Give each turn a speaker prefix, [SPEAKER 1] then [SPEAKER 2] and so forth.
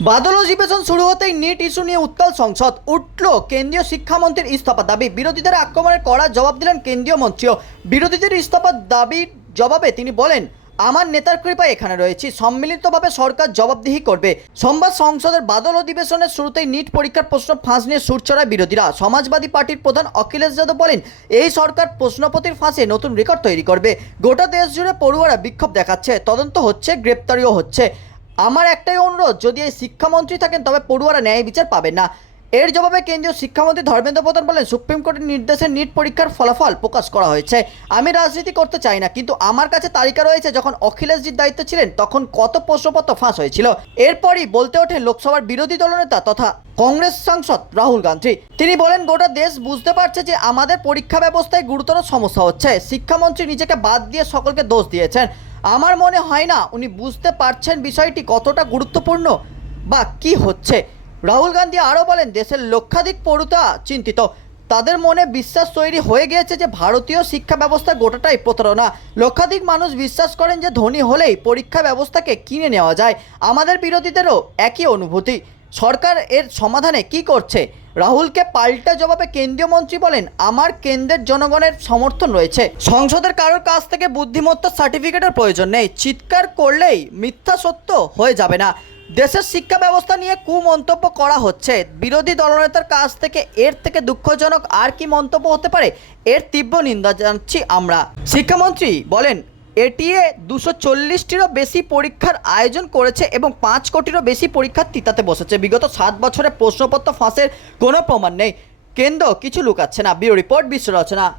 [SPEAKER 1] বাদল অধিবেশন শুরু হতেই নিট ইস্যু নিয়ে উত্তাল সংসদ। উঠল কেন্দ্রীয় শিক্ষামন্ত্রীর ইস্তফা। দাবি, বিরোধীদের আক্রমণের কড়া জবাব দিলেন কেন্দ্রীয় মন্ত্রীও। বিরোধীদের ইস্তফার দাবির জবাবে তিনি বলেন আমার নেতার কৃপায় এখানে রয়েছি। সম্মিলিতভাবে সরকার জবাবদিহি করবে। সোমবার সংসদের বাদল অধিবেশনের শুরুতেই নিট পরীক্ষার প্রশ্ন ফাঁস নিয়ে সুর চড়ায় বিরোধীরা। সমাজবাদী পার্টির প্রধান অখিলেশ যাদব বলেন, এই সরকার প্রশ্নপতির ফাঁসে নতুন রেকর্ড তৈরি করবে। গোটা দেশ জুড়ে পড়ুয়ারা বিক্ষোভ দেখাচ্ছে। তদন্ত হচ্ছে, গ্রেপ্তারিও হচ্ছে। আমার একটাই অনুরোধ, যদি এই শিক্ষামন্ত্রী থাকেন, তবে পড়ুয়ারা ন্যায় বিচার পাবেন না। এর জবাবে কেন্দ্রীয় শিক্ষামন্ত্রী ধর্মেন্দ্র প্রধান বলেন, সুপ্রিম কোর্টের নির্দেশে নিট পরীক্ষার ফলাফল প্রকাশ করা হয়েছে। আমি রাজনীতি করতে চাই না, কিন্তু আমার কাছে তালিকা রয়েছে, যখন অখিলেশজির দায়িত্ব ছিলেন, তখন কত প্রশ্নপত্র ফাঁস হয়েছিল। এরপরই বলতে ওঠে লোকসভার বিরোধী দলনেতা তথা কংগ্রেস সাংসদ রাহুল গান্ধী। তিনি বলেন, গোটা দেশ বুঝতে পারছে যে আমাদের পরীক্ষা ব্যবস্থায় গুরুতর সমস্যা হচ্ছে। শিক্ষামন্ত্রী নিজেকে বাদ দিয়ে সকলকে দোষ দিয়েছেন। আমার মনে হয় না উনি বুঝতে পারছেন বিষয়টি কতটা গুরুত্বপূর্ণ বা কি হচ্ছে। রাহুল গান্ধী আরও বলেন, দেশের লক্ষাধিক পড়ুতা চিন্তিত। তাদের মনে বিশ্বাস তৈরি হয়ে গিয়েছে যে ভারতীয় শিক্ষা ব্যবস্থা গোটাটাই প্রতারণা। লক্ষাধিক মানুষ বিশ্বাস করেন যে ধনী হলেই পরীক্ষা ব্যবস্থাকে কিনে নেওয়া যায়। আমাদের বিরোধীদেরও একই অনুভূতি। সরকার এর সমাধানে কি করছে? রাহুলকে পাল্টা জবাবে কেন্দ্রীয় মন্ত্রী বলেন, আমার কেন্দ্রের জনগণের সমর্থন রয়েছে। সংসদের কারোর কাছ থেকে বুদ্ধিমত্তার সার্টিফিকেটের প্রয়োজন নেই। চিৎকার করলেই মিথ্যা সত্য হয়ে যাবে না। দেশের শিক্ষা ব্যবস্থা নিয়ে কুমন্তব্য করা হচ্ছে। বিরোধী দলনেতার কাছ থেকে এর থেকে দুঃখজনক আর কি মন্তব্য হতে পারে, এর তীব্র নিন্দা জানাচ্ছি আমরা। শিক্ষামন্ত্রী বলেন, এটিএ দুশো চল্লিশটিরও বেশি পরীক্ষার আয়োজন করেছে এবং পাঁচ কোটিরও বেশি পরীক্ষার্থী তিতাতে বসেছে। বিগত সাত বছরে প্রশ্নপত্র ফাঁসের কোনো প্রমাণ নেই। কেন্দ্র কিছু লুকাচ্ছে না। ব্যুরো রিপোর্ট বিশ্ব রচনা।